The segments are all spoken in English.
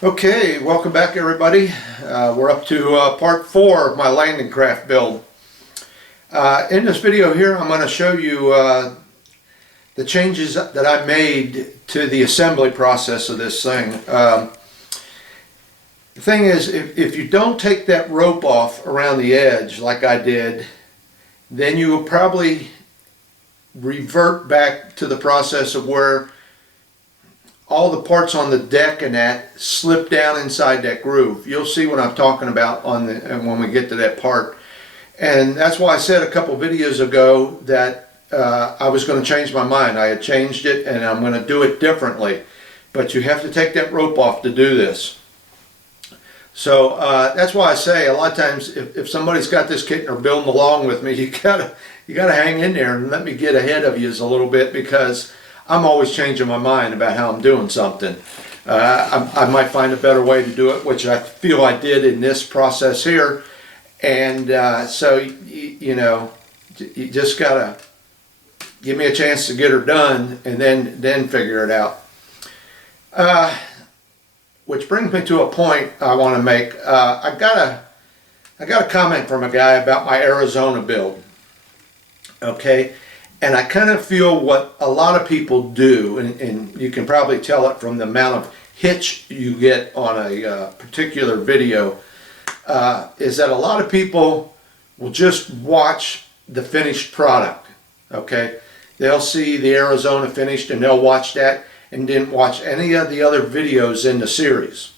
Okay, welcome back everybody. We're up to part 4 of my landing craft build. In this video here I'm going to show you the changes that I made to the assembly process of this thing. The thing is, if you don't take that rope off around the edge like I did, then you will probably revert back to the process of where all the parts on the deck and that slip down inside that groove. You'll see what I'm talking about when we get to that part. And that's why I said a couple videos ago that I was going to change my mind. I had changed it and I'm going to do it differently. But you have to take that rope off to do this. So that's why I say a lot of times if somebody's got this kit and are building along with me, you gotta hang in there and let me get ahead of you a little bit, because I'm always changing my mind about how I'm doing something. I might find a better way to do it, which I feel I did in this process here. And so, you know, you just gotta give me a chance to get her done and then figure it out. Which brings me to a point I want to make. I got a comment from a guy about my Arizona build. Okay. And I kind of feel what a lot of people do, and you can probably tell it from the amount of hitch you get on a particular video, is that a lot of people will just watch the finished product. Okay, they'll see the Arizona finished and they'll watch that and didn't watch any of the other videos in the series.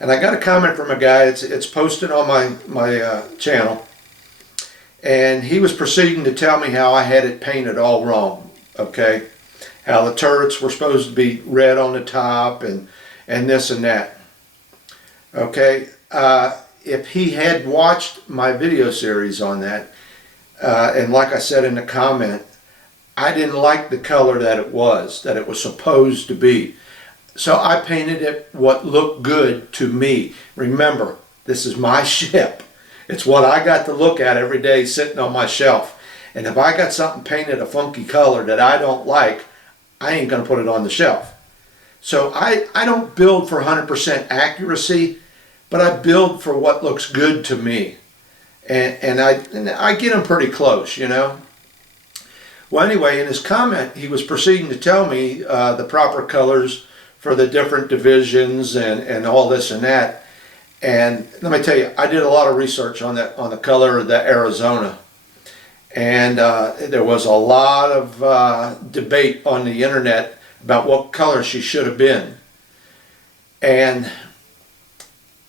And I got a comment from a guy, it's posted on my channel. And he was proceeding to tell me how I had it painted all wrong, okay? How the turrets were supposed to be red on the top and this and that, okay? If he had watched my video series on that, and like I said in the comment, I didn't like the color that it was supposed to be. So I painted it what looked good to me. Remember, this is my ship. It's what I got to look at every day sitting on my shelf. And if I got something painted a funky color that I don't like, I ain't going to put it on the shelf. So I don't build for 100% accuracy, but I build for what looks good to me. And I get them pretty close, you know. Well, anyway, in his comment, he was proceeding to tell me the proper colors for the different divisions and all this and that. And let me tell you, I did a lot of research on the color of the Arizona, and there was a lot of debate on the internet about what color she should have been, and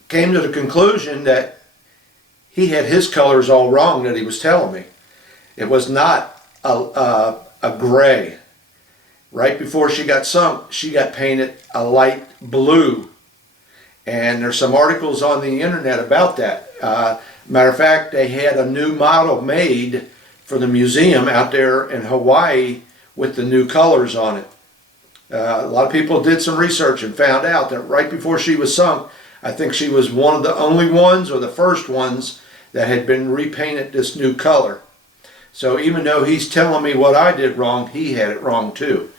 came to the conclusion that he had his colors all wrong that he was telling me. It was not a gray. Right before she got sunk, she got painted a light blue. And there's some articles on the internet about that. Matter of fact, they had a new model made for the museum out there in Hawaii with the new colors on it. A lot of people did some research and found out that right before she was sunk, I think she was one of the only ones or the first ones that had been repainted this new color. So even though he's telling me what I did wrong, he had it wrong too.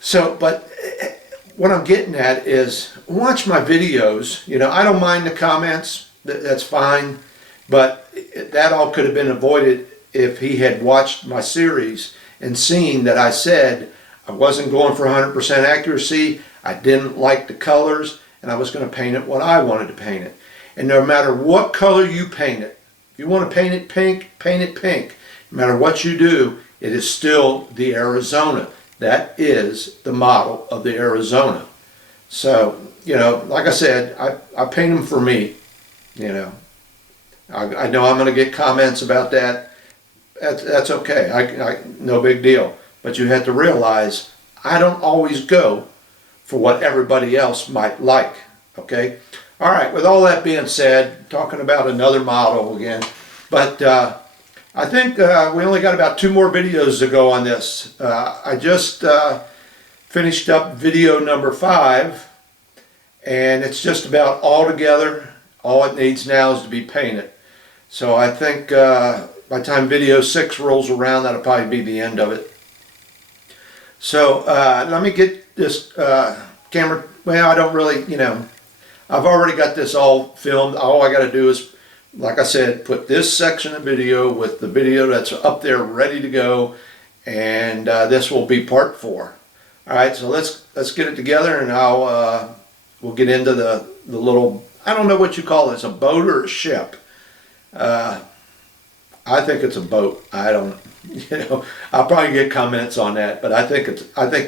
So, but what I'm getting at is, watch my videos. You know, I don't mind the comments, that's fine, but that all could have been avoided if he had watched my series and seen that I said I wasn't going for 100% accuracy, I didn't like the colors, and I was going to paint it what I wanted to paint it. And no matter what color you paint it, if you want to paint it pink, paint it pink. No matter what you do, it is still the Arizona. That is the model of the Arizona. So, you know, like I said, I paint them for me, you know. I know I'm going to get comments about that. That's okay. No big deal. But you have to realize I don't always go for what everybody else might like, okay? All right, with all that being said, talking about another model again, but I think we only got about 2 more videos to go on this. I just finished up video number 5, and it's just about all together. All it needs now is to be painted. So I think by the time video 6 rolls around, that'll probably be the end of it. So let me get this camera well, I don't really, you know, I've already got this all filmed. All I got to do is, like I said, put this section of video with the video that's up there ready to go, and this will be part 4. All right, so let's get it together, and we'll get into the little, I don't know what you call this, a boat or a ship. I think it's a boat. I don't, you know, I'll probably get comments on that, but I think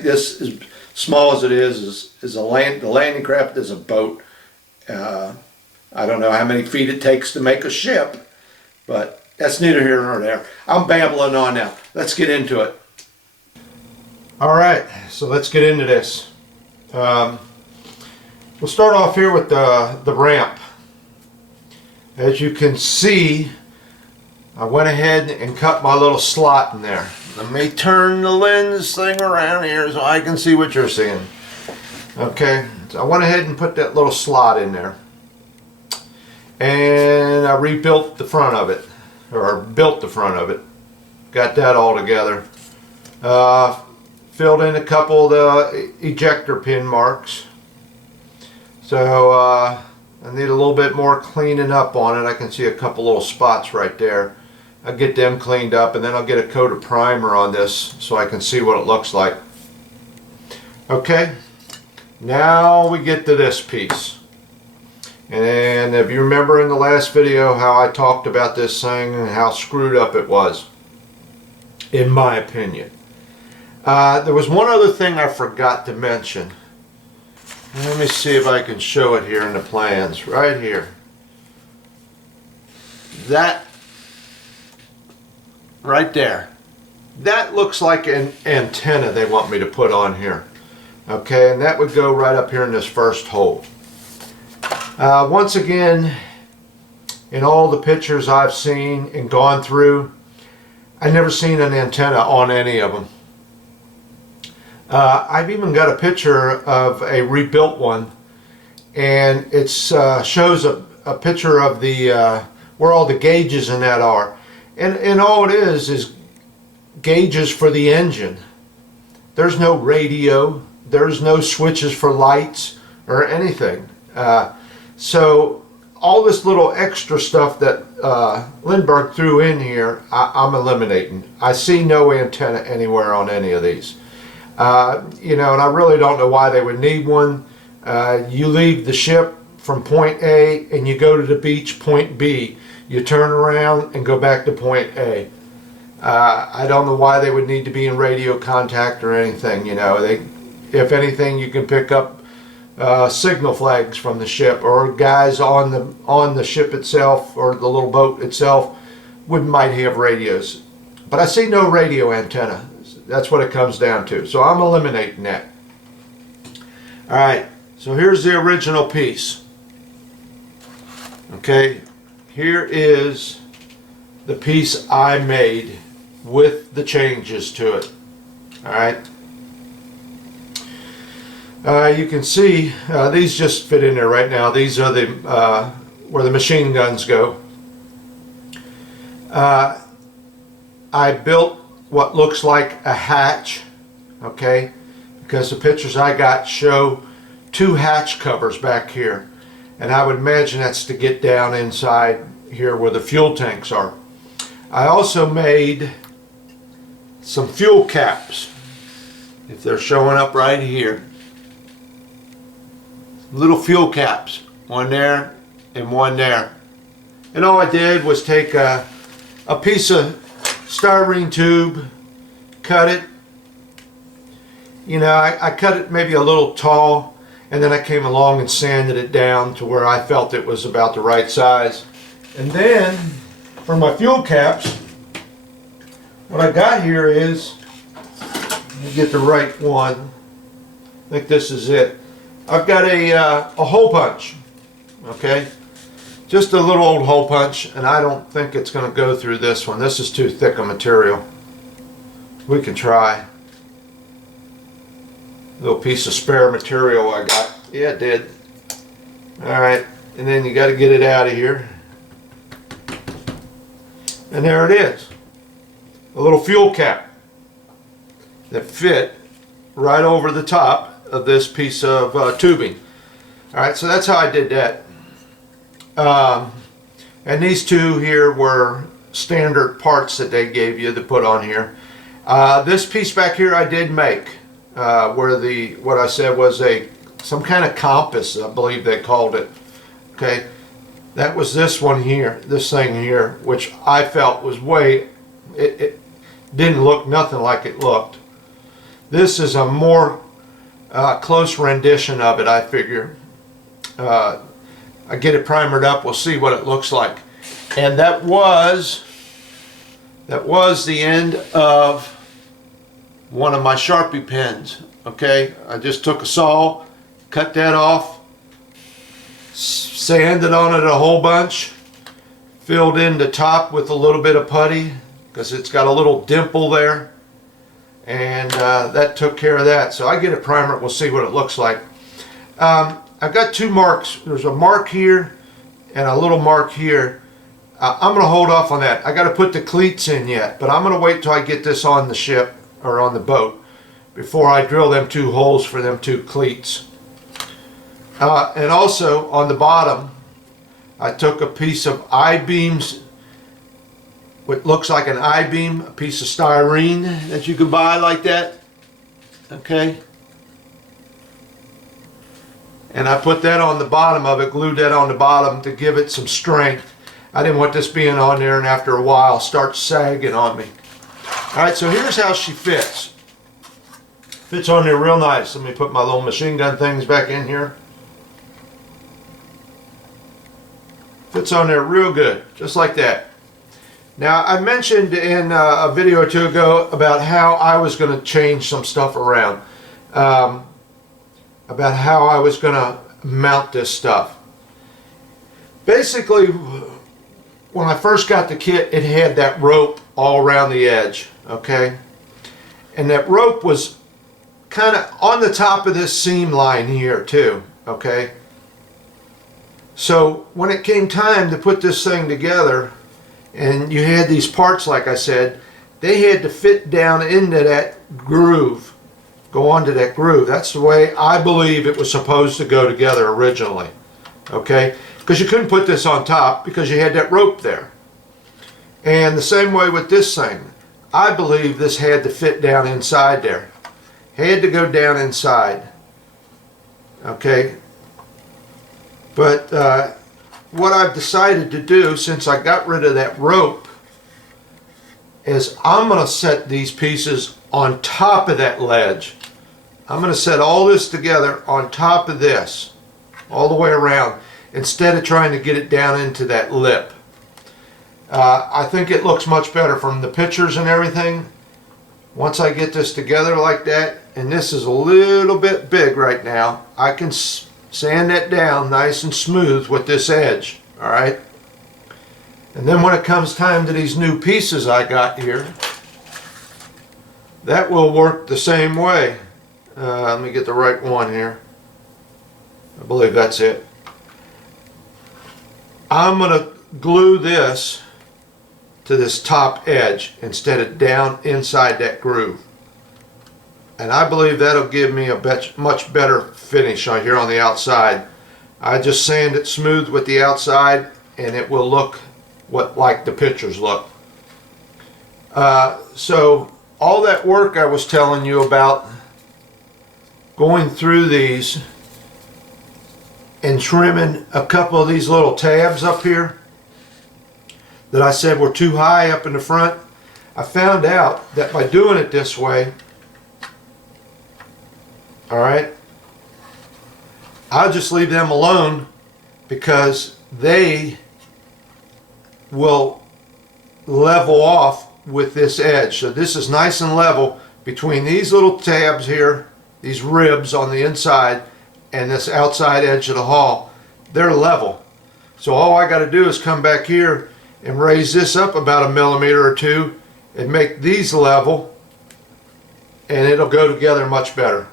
this, as small as it is the landing craft is a boat. I don't know how many feet it takes to make a ship, but that's neither here nor there. I'm babbling on now. Let's get into it. All right, so let's get into this. We'll start off here with the ramp. As you can see, I went ahead and cut my little slot in there. Let me turn the lens thing around here so I can see what you're seeing. Okay, so I went ahead and put that little slot in there. And I rebuilt the front of it, or built the front of it. Got that all together. Filled in a couple of the ejector pin marks. So I need a little bit more cleaning up on it. I can see a couple little spots right there. I'll get them cleaned up, and then I'll get a coat of primer on this so I can see what it looks like. Okay, now we get to this piece. And if you remember in the last video how I talked about this thing and how screwed up it was, in my opinion. There was one other thing I forgot to mention. Let me see if I can show it here in the plans. Right here. That right there. That looks like an antenna they want me to put on here. Okay, and that would go right up here in this first hole. Once again, in all the pictures I've seen and gone through, I've never seen an antenna on any of them. I've even got a picture of a rebuilt one, and it shows a picture of the where all the gauges in that are, and all it is gauges for the engine. There's no radio, there's no switches for lights or anything. So all this little extra stuff that Lindbergh threw in here, I'm eliminating. I see no antenna anywhere on any of these. You know, and I really don't know why they would need one. You leave the ship from point A and you go to the beach, point B. You turn around and go back to point A. I don't know why they would need to be in radio contact or anything. You know, if anything, you can pick up signal flags from the ship, or guys on the ship itself or the little boat itself might have radios. But I see no radio antenna. That's what it comes down to. So I'm eliminating that. Alright, so here's the original piece. Okay, here is the piece I made with the changes to it. Alright. You can see these just fit in there right now. These are the where the machine guns go. I built what looks like a hatch, okay, because the pictures I got show 2 hatch covers back here, and I would imagine that's to get down inside here where the fuel tanks are. I also made some fuel caps, if they're showing up right here. Little fuel caps, one there and one there. And all I did was take a piece of styrene tube, cut it. You know, I cut it maybe a little tall, and then I came along and sanded it down to where I felt it was about the right size. And then for my fuel caps, what I got here is, let me get the right one. I think this is it. I've got a hole punch, okay? Just a little old hole punch, and I don't think it's going to go through this one. This is too thick a material. We can try. Little piece of spare material I got. Yeah, it did. Alright, and then you got to get it out of here. And there it is. A little fuel cap that fit right over the top. of this piece of tubing. Alright, so that's how I did that. And these two here were standard parts that they gave you to put on here. This piece back here I did make, where what I said was some kind of compass, I believe they called it. Okay, that was this one here, this thing here, which I felt was it didn't look nothing like it looked. This is a more close rendition of it, I figure. I get it primered up, we'll see what it looks like. And that was the end of one of my Sharpie pens. Okay, I just took a saw, cut that off, sanded on it a whole bunch, filled in the top with a little bit of putty because it's got a little dimple there, and that took care of that. So I get it primer, we'll see what it looks like. I've got two marks. There's a mark here and a little mark here. I'm going to hold off on that. I got to put the cleats in yet, but I'm going to wait till I get this on the ship or on the boat before I drill them two holes for them two cleats. And also on the bottom, I took a piece of I-beams, what looks like an I-beam, a piece of styrene that you can buy like that. Okay. And I put that on the bottom of it, glued that on the bottom to give it some strength. I didn't want this being on there and after a while start sagging on me. Alright, so here's how she fits. Fits on there real nice. Let me put my little machine gun things back in here. Fits on there real good, just like that. Now, I mentioned in a video or two ago about how I was going to change some stuff around. About how I was going to mount this stuff. Basically, when I first got the kit, it had that rope all around the edge, okay? And that rope was kind of on the top of this seam line here too, okay? So when it came time to put this thing together, and you had these parts, like I said, they had to fit down into that groove. Go onto that groove. That's the way I believe it was supposed to go together originally. Okay? Because you couldn't put this on top because you had that rope there. And the same way with this thing. I believe this had to fit down inside there. Had to go down inside. Okay? But what I've decided to do since I got rid of that rope is I'm going to set these pieces on top of that ledge. I'm going to set all this together on top of this, all the way around, instead of trying to get it down into that lip. I think it looks much better from the pictures and everything. Once I get this together like that, and this is a little bit big right now, I can sand that down nice and smooth with this edge. Alright? And then when it comes time to these new pieces I got here, that will work the same way. Let me get the right one here. I believe that's it. I'm going to glue this to this top edge instead of down inside that groove. And I believe that'll give me a much better finish on here on the outside. I just sand it smooth with the outside and it will look like the pictures look. So all that work I was telling you about, going through these and trimming a couple of these little tabs up here that I said were too high up in the front, I found out that by doing it this way, alright, I'll just leave them alone because they will level off with this edge. So this is nice and level between these little tabs here, these ribs on the inside, and this outside edge of the hull. They're level. So all I got to do is come back here and raise this up about 1 millimeter or 2 and make these level, and it'll go together much better.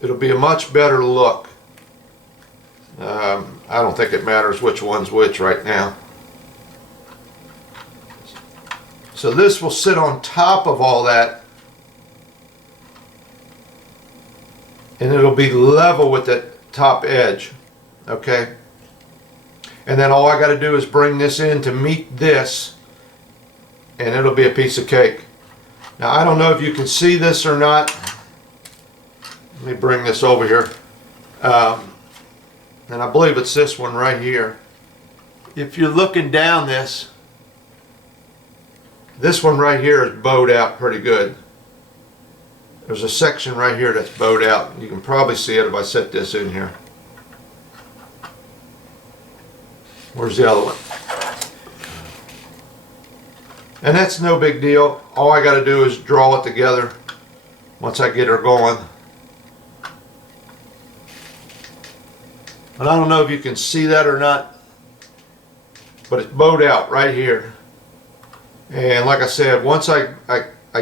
It'll be a much better look. I don't think it matters which one's which right now. So this will sit on top of all that. and it'll be level with the top edge, okay? And then all I got to do is bring this in to meet this, and it'll be a piece of cake. Now I don't know if you can see this or not. Let me bring this over here. And I believe it's this one right here. If you're looking down this one right here is bowed out pretty good. There's a section right here that's bowed out. You can probably see it if I set this in here. Where's the other one? And that's no big deal. All I got to do is draw it together once I get her going. And I don't know if you can see that or not, but it's bowed out right here. And like I said, once I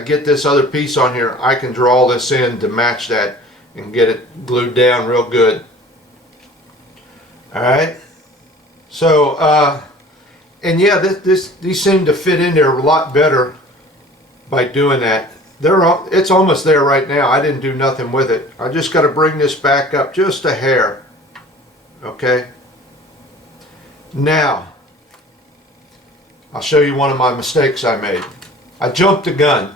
get this other piece on here, I can draw this in to match that and get it glued down real good. Alright, so and yeah, these seem to fit in there a lot better by doing that. It's almost there right now. I didn't do nothing with it. I just got to bring this back up just a hair. Okay, now I'll show you one of my mistakes I made. I jumped the gun.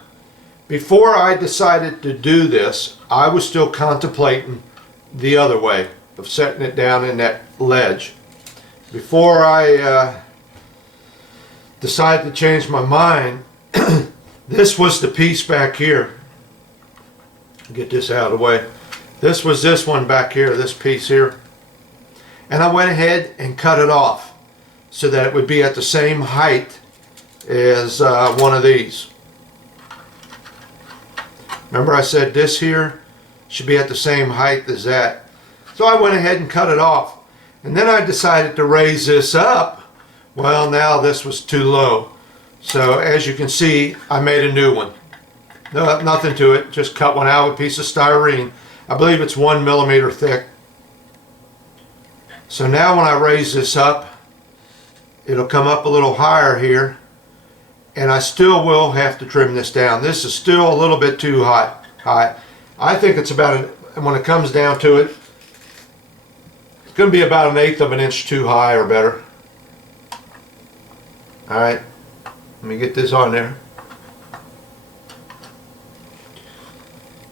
Before I decided to do this, I was still contemplating the other way of setting it down in that ledge. Before I decided to change my mind, this was the piece back here. Get this out of the way. This was this one back here, this piece here. And I went ahead and cut it off so that it would be at the same height as one of these. Remember I said this here should be at the same height as that. So I went ahead and cut it off. And then I decided to raise this up. Well, now this was too low. So as you can see, I made a new one. No, nothing to it, just cut one out with a piece of styrene. I believe it's 1 millimeter thick. So now when I raise this up, it'll come up a little higher here, and I still will have to trim this down. This is still a little bit too high. I think it's about, when it comes down to it, it's going to be about 1/8 of an inch too high or better. Alright, let me get this on there.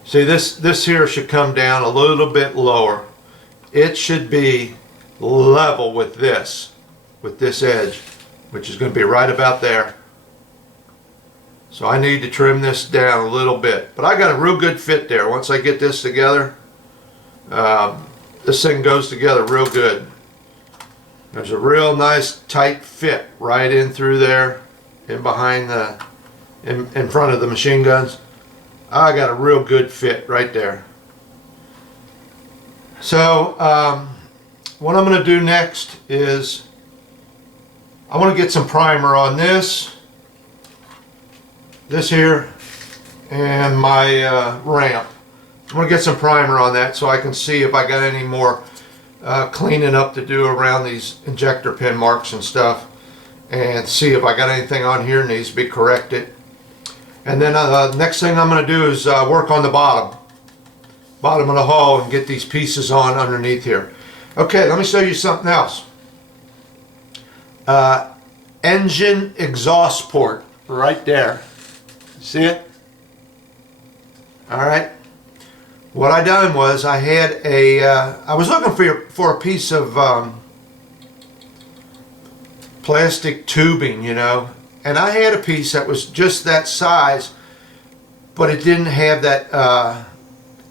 See, this here should come down a little bit lower. It should be level with this edge, which is going to be right about there. So I need to trim this down a little bit, but I got a real good fit there. Once I get this together, this thing goes together real good. There's a real nice tight fit right in through there, in behind the, in front of the machine guns. I got a real good fit right there. So what I'm going to do next is I want to get some primer on this here, and my ramp. I'm going to get some primer on that so I can see if I got any more cleaning up to do around these injector pin marks and stuff, and see if I got anything on here needs to be corrected. And then next thing I'm going to do is work on the bottom of the hull and get these pieces on underneath here. Okay, let me show you something else. Engine exhaust port right there. See it? Alright. What I done was I had a, I was looking for a piece of plastic tubing, you know, and I had a piece that was just that size, but it didn't have that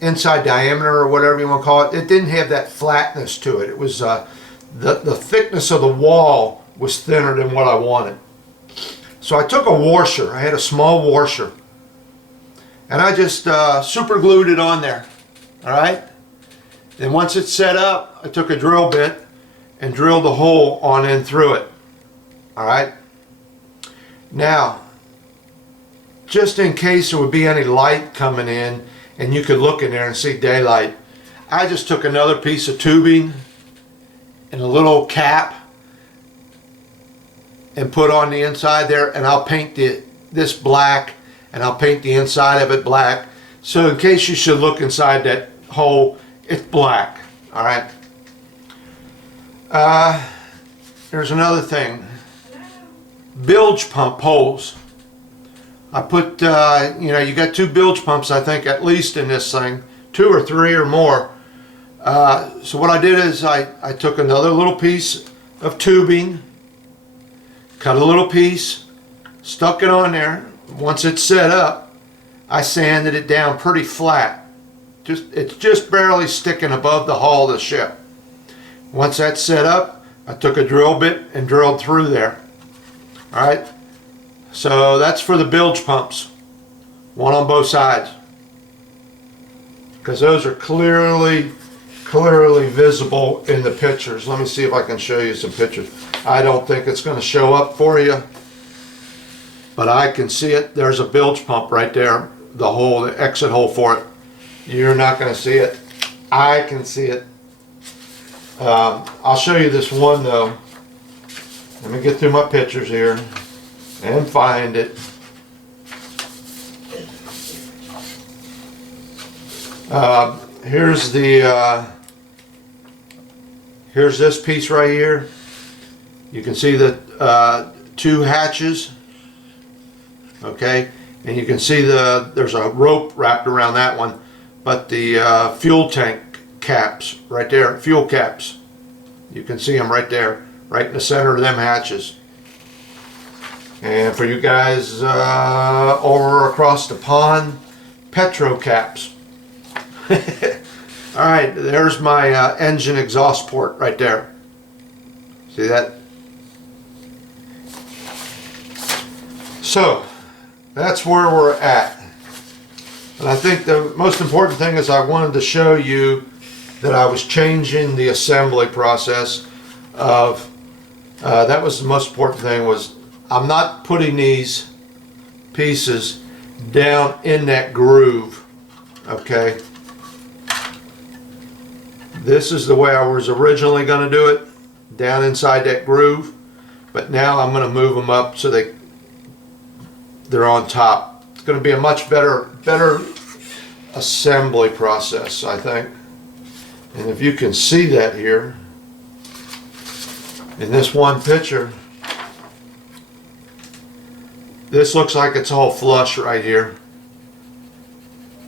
inside diameter or whatever you want to call it. It didn't have that flatness to it. It was the thickness of the wall was thinner than what I wanted. So I took a washer. I had a small washer, and I just super glued it on there. All right. Then once it's set up, I took a drill bit and drilled the hole on in through it. All right. Now, just in case there would be any light coming in and you could look in there and see daylight, I just took another piece of tubing and a little cap and put on the inside there, and I'll paint this black, and I'll paint the inside of it black, so in case you should look inside that hole it's black. All right. There's another thing. Bilge pump holes. I put, you know, you got 2 bilge pumps, I think, at least in this thing. 2 or 3 or more. So what I did is I took another little piece of tubing, cut a little piece, stuck it on there. Once it's set up, I sanded it down pretty flat. It's just barely sticking above the hull of the ship. Once that's set up, I took a drill bit and drilled through there. All right. So that's for the bilge pumps, one on both sides, because those are clearly visible in the pictures. Let me see if I can show you some pictures. I don't think it's going to show up for you, but I can see it. There's a bilge pump right there, the hole, the exit hole for it. You're not going to see it. I can see it. I'll show you this one though. Let me get through my pictures here and find it. Here's the here's this piece right here. You can see the 2 hatches. Okay, and you can see there's a rope wrapped around that one, but the fuel tank caps right there, fuel caps. You can see them right there, right in the center of them hatches. And for you guys over across the pond, petro caps. Alright, there's my engine exhaust port right there. See that? So, that's where we're at. And I think the most important thing is I wanted to show you that I was changing the assembly process of, that was the most important thing, was I'm not putting these pieces down in that groove, okay? This is the way I was originally going to do it, down inside that groove, but now I'm going to move them up so they're on top. It's going to be a much better assembly process, I think. And if you can see that here in this one picture, this looks like it's all flush right here,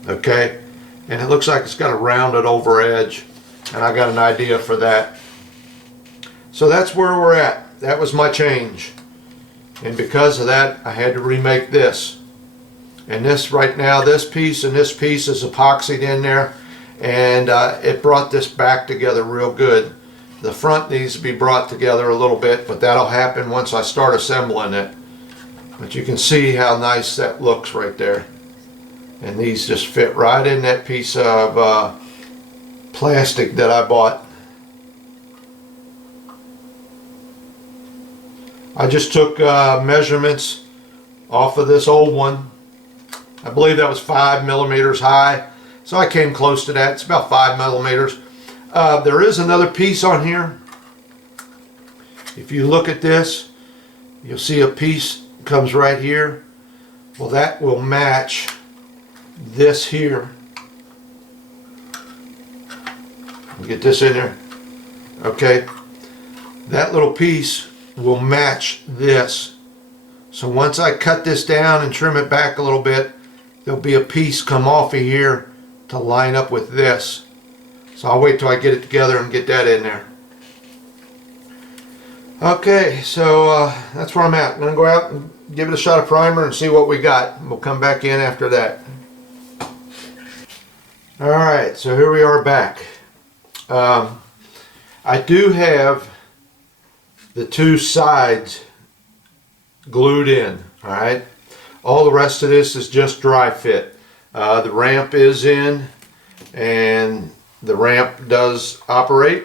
okay, and it looks like it's got a rounded over edge, and I got an idea for that. So that's where we're at. That was my change, and because of that I had to remake this. And this right now, this piece and this piece is epoxied in there, and it brought this back together real good. The front needs to be brought together a little bit, but that'll happen once I start assembling it. But you can see how nice that looks right there. And these just fit right in that piece of plastic that I bought. I just took measurements off of this old one. I believe that was 5 millimeters high. So I came close to that. It's about 5 millimeters. There is another piece on here. If you look at this, you'll see a piece comes right here. Well, that will match this here. Get this in there. Okay. That little piece will match this. So once I cut this down and trim it back a little bit, there'll be a piece come off of here to line up with this. So I'll wait till I get it together and get that in there. Okay, so that's where I'm at. I'm going to go out and give it a shot of primer and see what we got. We'll come back in after that. Alright, so here we are back. I do have the 2 sides glued in. Alright, all the rest of this is just dry fit. The ramp is in, and the ramp does operate.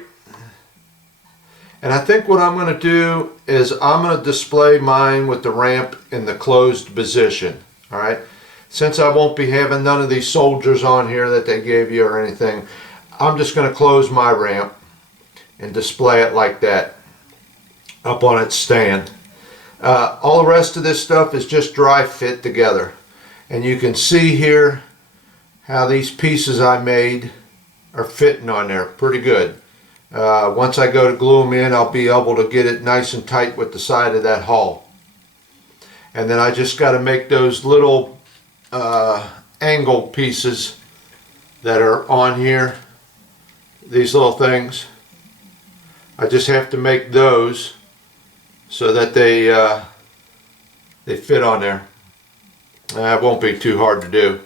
And I think what I'm going to do is I'm going to display mine with the ramp in the closed position. Alright, since I won't be having none of these soldiers on here that they gave you or anything, I'm just going to close my ramp and display it like that up on its stand. All the rest of this stuff is just dry fit together, and you can see here how these pieces I made are fitting on there pretty good. Once I go to glue them in, I'll be able to get it nice and tight with the side of that hull. And then I just got to make those little angle pieces that are on here, these little things. I just have to make those so that they fit on there. It won't be too hard to do.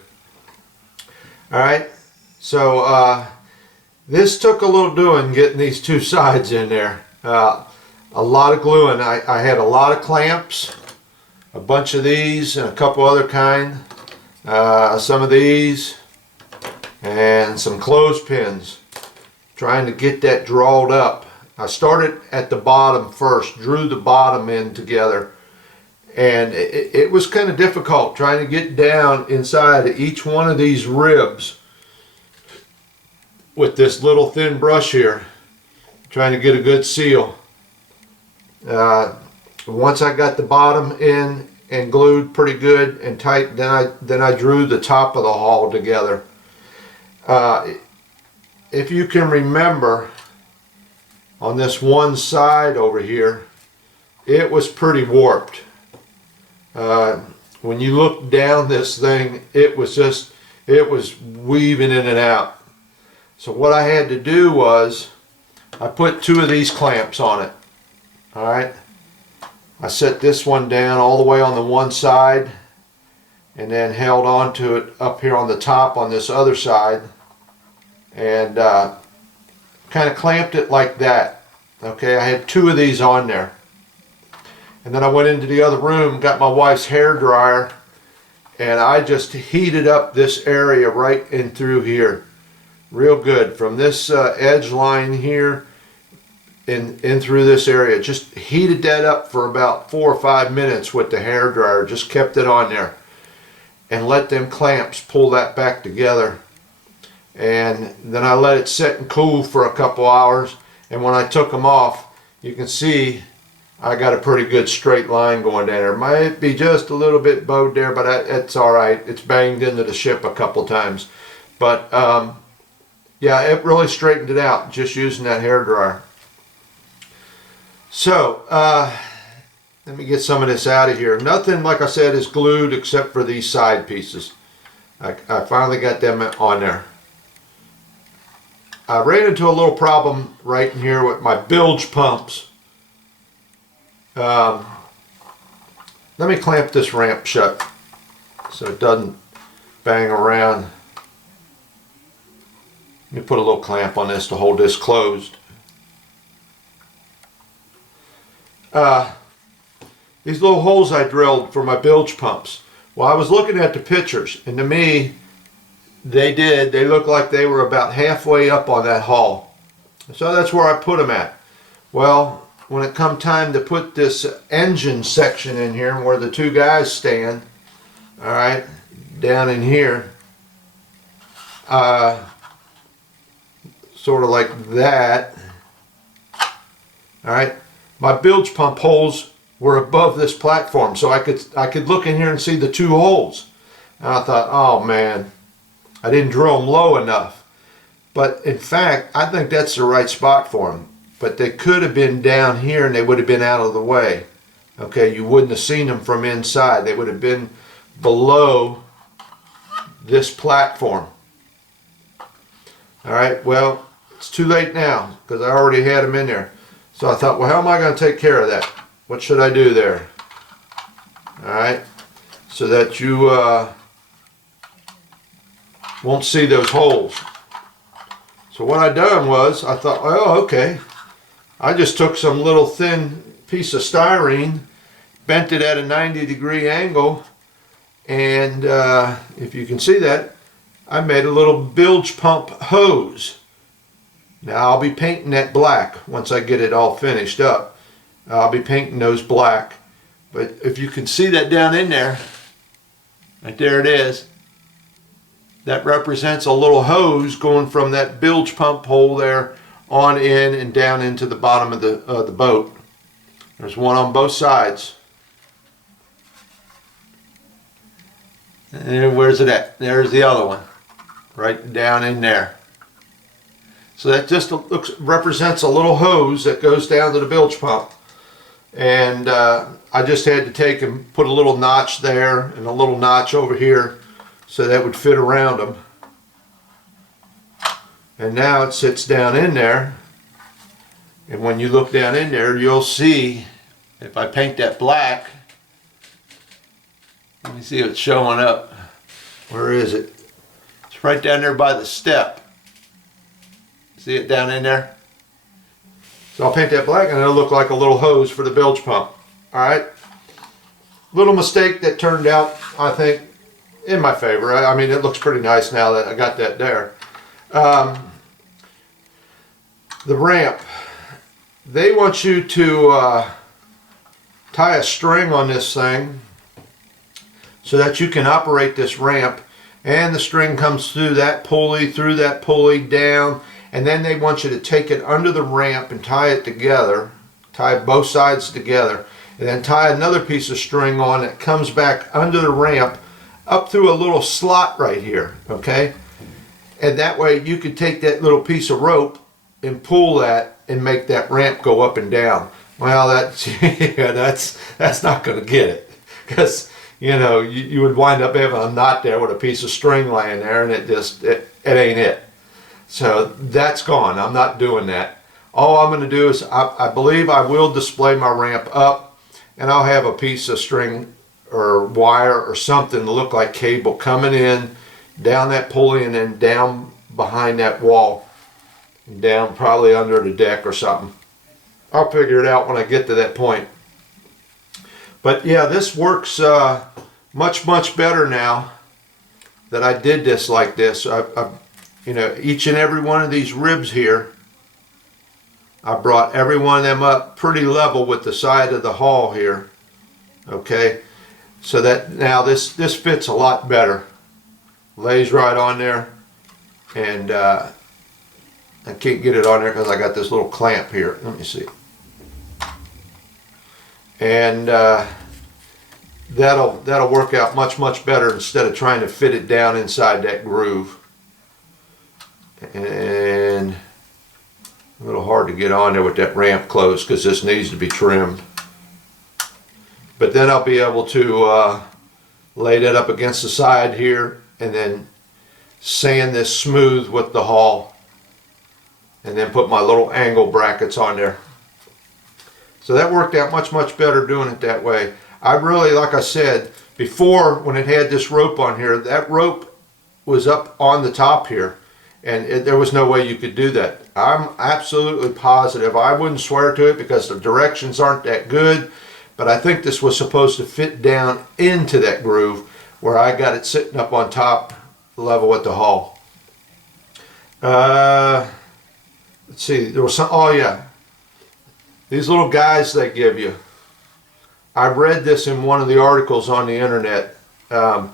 Alright, so this took a little doing getting these two sides in there. A lot of gluing. I had a lot of clamps, a bunch of these and a couple other kind, some of these, and some clothespins, trying to get that drawed up. I started at the bottom first, drew the bottom in together, and it was kind of difficult trying to get down inside each one of these ribs with this little thin brush here, trying to get a good seal. Once I got the bottom in and glued pretty good and tight, then I drew the top of the hull together. If you can remember, on this one side over here, it was pretty warped. When you look down this thing, it was weaving in and out. So what I had to do was, I put two of these clamps on it. Alright, I set this one down all the way on the one side, and then held on to it up here on the top on this other side, and kind of clamped it like that. Okay, I had two of these on there. And then I went into the other room, got my wife's hair dryer, and I just heated up this area right in through here real good, from this edge line here in through this area. Just heated that up for about 4 or 5 minutes with the hair dryer. Just kept it on there and let them clamps pull that back together. And then I let it sit and cool for a couple hours, and when I took them off, you can see I got a pretty good straight line going down there. Might be just a little bit bowed there, but it's alright. It's banged into the ship a couple times. But yeah, it really straightened it out just using that hair dryer. So let me get some of this out of here. Nothing, like I said, is glued except for these side pieces. I finally got them on there. I ran into a little problem right in here with my bilge pumps. Let me clamp this ramp shut so it doesn't bang around. Let me put a little clamp on this to hold this closed. These little holes I drilled for my bilge pumps. Well, I was looking at the pictures, and to me, they look like they were about halfway up on that hull. So that's where I put them at. Well, when it come time to put this engine section in here, where the two guys stand, all right, down in here, sort of like that, all right, my bilge pump holes were above this platform, so I could look in here and see the two holes. And I thought, oh man, I didn't drill them low enough. But in fact, I think that's the right spot for them. But they could have been down here and they would have been out of the way. Okay, you wouldn't have seen them from inside. They would have been below this platform. Alright, well, it's too late now because I already had them in there. So I thought, well, how am I going to take care of that? What should I do there? Alright, so that you won't see those holes. So what I done was, I thought, oh, okay. I just took some little thin piece of styrene, bent it at a 90-degree angle, and if you can see that, I made a little bilge pump hose. Now I'll be painting that black once I get it all finished up. I'll be painting those black. But if you can see that down in there, right there it is. That represents a little hose going from that bilge pump hole there on in and down into the bottom of the boat. There's one on both sides. And where's it at? There's the other one, right down in there. So that just represents a little hose that goes down to the bilge pump. And I just had to take and put a little notch there and a little notch over here so that would fit around them. And now it sits down in there. And when you look down in there, you'll see, if I paint that black, let me see if it's showing up. Where is it? It's right down there by the step. See it down in there? So I'll paint that black and it'll look like a little hose for the bilge pump. Alright? Little mistake that turned out, I think, in my favor. I mean, it looks pretty nice now that I got that there. The ramp. They want you to tie a string on this thing so that you can operate this ramp, and the string comes through that pulley down, and then they want you to take it under the ramp and tie it together, tie both sides together, and then tie another piece of string on that comes back under the ramp up through a little slot right here, okay? And that way you could take that little piece of rope and pull that and make that ramp go up and down. Well, that's yeah, that's not going to get it, because you know you would wind up having a knot there with a piece of string laying there, and it ain't it. So that's gone. I'm not doing that. All I'm going to do is I believe I will display my ramp up, and I'll have a piece of string or wire or something to look like cable coming in down that pulley and then down behind that wall, down probably under the deck or something. I'll figure it out when I get to that point. But yeah, this works much better now that I did this like this. You know, each and every one of these ribs here, I brought every one of them up pretty level with the side of the hull here. Okay, so that now this fits a lot better. Lays right on there, and I can't get it on there because I got this little clamp here. Let me see. And that'll work out much better instead of trying to fit it down inside that groove. And a little hard to get on there with that ramp closed because this needs to be trimmed. But then I'll be able to lay that up against the side here and then sand this smooth with the hull, and then put my little angle brackets on there. So that worked out much better doing it that way. I really, like I said before, when it had this rope on here, that rope was up on the top here, and there was no way you could do that. I'm absolutely positive. I wouldn't swear to it because the directions aren't that good, but I think this was supposed to fit down into that groove where I got it sitting up on top level with the hull. Let's see, there was some, oh yeah, these little guys they give you. I read this in one of the articles on the internet. I'm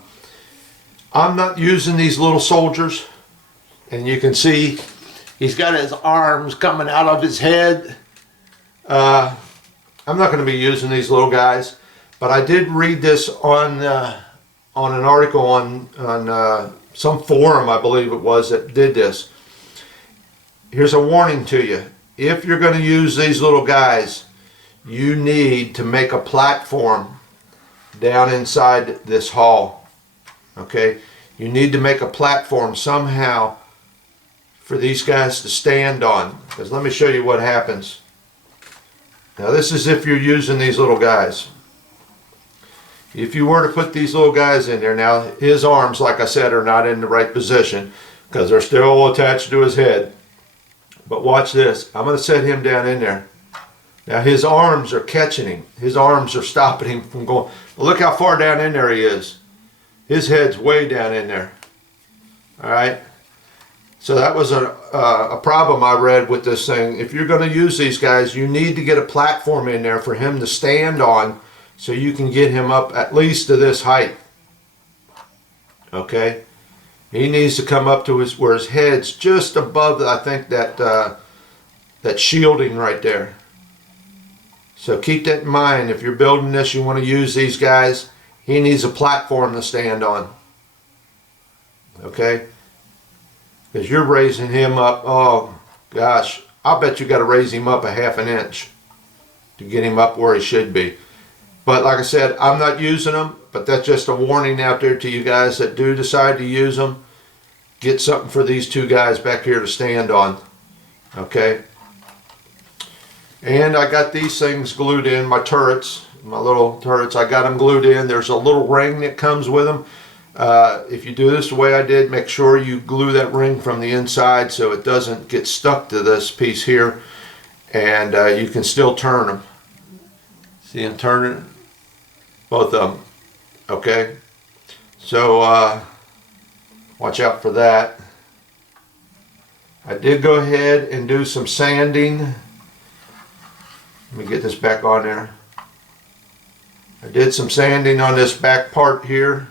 not using these little soldiers, and you can see he's got his arms coming out of his head. I'm not going to be using these little guys, but I did read this on an article on some forum, I believe it was, that did this. Here's a warning to you. If you're going to use these little guys, you need to make a platform down inside this hull. Okay? You need to make a platform somehow for these guys to stand on. Because let me show you what happens. Now this is if you're using these little guys. If you were to put these little guys in there, now his arms, like I said, are not in the right position because they're still attached to his head. But watch this. I'm going to set him down in there. Now his arms are catching him. His arms are stopping him from going. Well, look how far down in there he is. His head's way down in there. All right. So that was a problem I read with this thing. If you're going to use these guys, you need to get a platform in there for him to stand on so you can get him up at least to this height. Okay. He needs to come up to where his head's just above, I think, that shielding right there. So keep that in mind. If you're building this, you want to use these guys, he needs a platform to stand on. Okay? Because you're raising him up, oh, gosh, I'll bet you got to raise him up a ½ inch to get him up where he should be. But like I said, I'm not using them, but that's just a warning out there to you guys that do decide to use them. Get something for these two guys back here to stand on. Okay. And I got these things glued in, my turrets, my little turrets. I got them glued in. There's a little ring that comes with them. If you do this the way I did, make sure you glue that ring from the inside so it doesn't get stuck to this piece here. And you can still turn them. See them turning? Both of them. Okay. So watch out for that. I did go ahead and do some sanding. Let me get this back on there. I did some sanding on this back part here.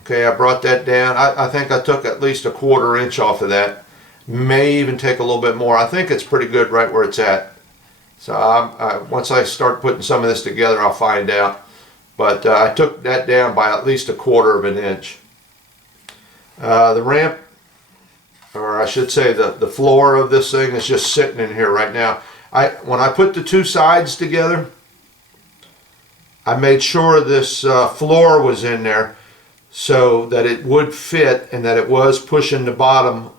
Okay, I brought that down. I think I took at least a ½ inch off of that. May even take a little bit more. I think it's pretty good right where it's at. So once I start putting some of this together, I'll find out. But I took that down by at least a ½ inch. The ramp, or I should say the floor of this thing is just sitting in here right now. When I put the two sides together, I made sure this floor was in there so that it would fit and that it was pushing the bottom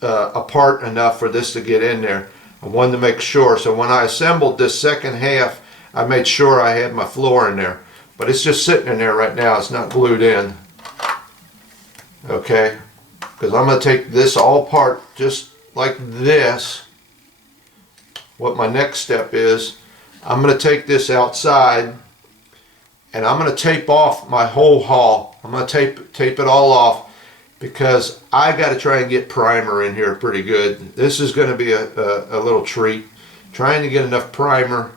apart enough for this to get in there. I wanted to make sure. So when I assembled this second half, I made sure I had my floor in there. But it's just sitting in there right now. It's not glued in. Okay? Because I'm going to take this all apart just like this. What my next step is, I'm going to take this outside and I'm going to tape off my whole hull. I'm going to tape it all off because I got to try and get primer in here pretty good. This is going to be a little treat. Trying to get enough primer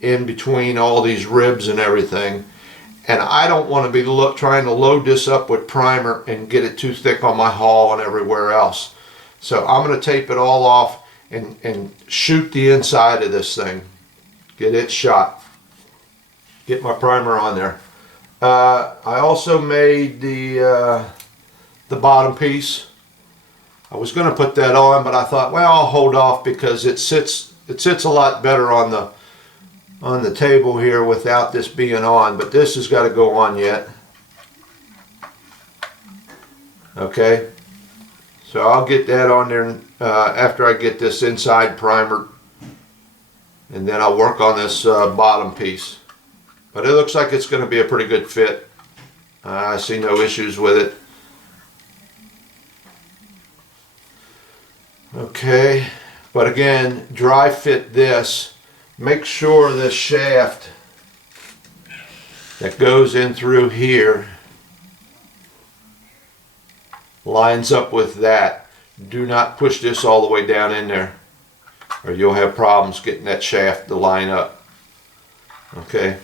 in between all these ribs and everything. And I don't want to be trying to load this up with primer and get it too thick on my hull and everywhere else. So I'm going to tape it all off and shoot the inside of this thing. Get it shot. Get my primer on there. I also made the bottom piece. I was going to put that on, but I thought, well, I'll hold off because it sits a lot better on the table here without this being on. But this has got to go on yet. Okay. So I'll get that on there after I get this inside primer, and then I'll work on this bottom piece. But it looks like it's going to be a pretty good fit. I see no issues with it. Okay, but again, dry fit this. Make sure this shaft that goes in through here lines up with that. Do not push this all the way down in there or you'll have problems getting that shaft to line up. Okay.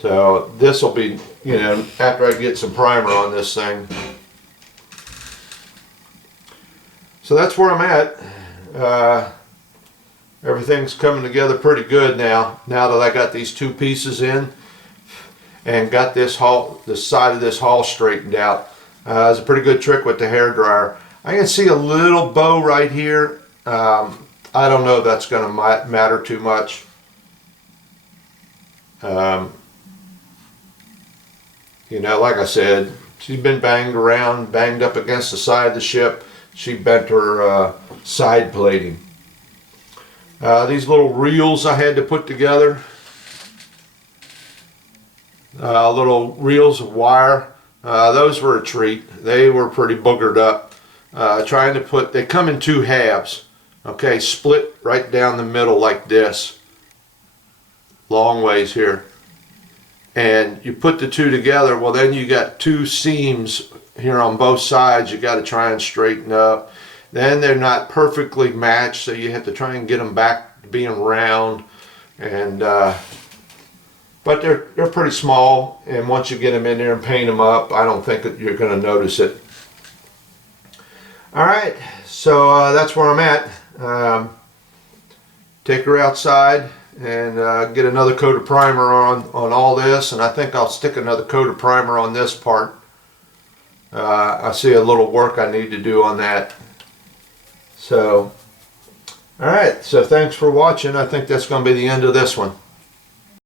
So this will be, you know, after I get some primer on this thing. So that's where I'm at. Everything's coming together pretty good now that I got these two pieces in and got this hull, the side of this hull straightened out. It's a pretty good trick with the hair dryer. I can see a little bow right here. I don't know if that's going to matter too much. You know, like I said, she's been banged around, banged up against the side of the ship. She bent her side plating. These little reels I had to put together. Little reels of wire. Those were a treat. They were pretty boogered up. Trying to put, they come in two halves. Okay, split right down the middle like this. Long ways here. And you put the two together, well then you got two seams here on both sides you got to try and straighten up. Then they're not perfectly matched, so you have to try and get them back to being round. And but they're pretty small, and once you get them in there and paint them up, I don't think that you're going to notice it. Alright, so that's where I'm at. Take her outside and get another coat of primer on all this, and I think I'll stick another coat of primer on this part. I see a little work I need to do on that. So, alright, so thanks for watching. I think that's going to be the end of this one.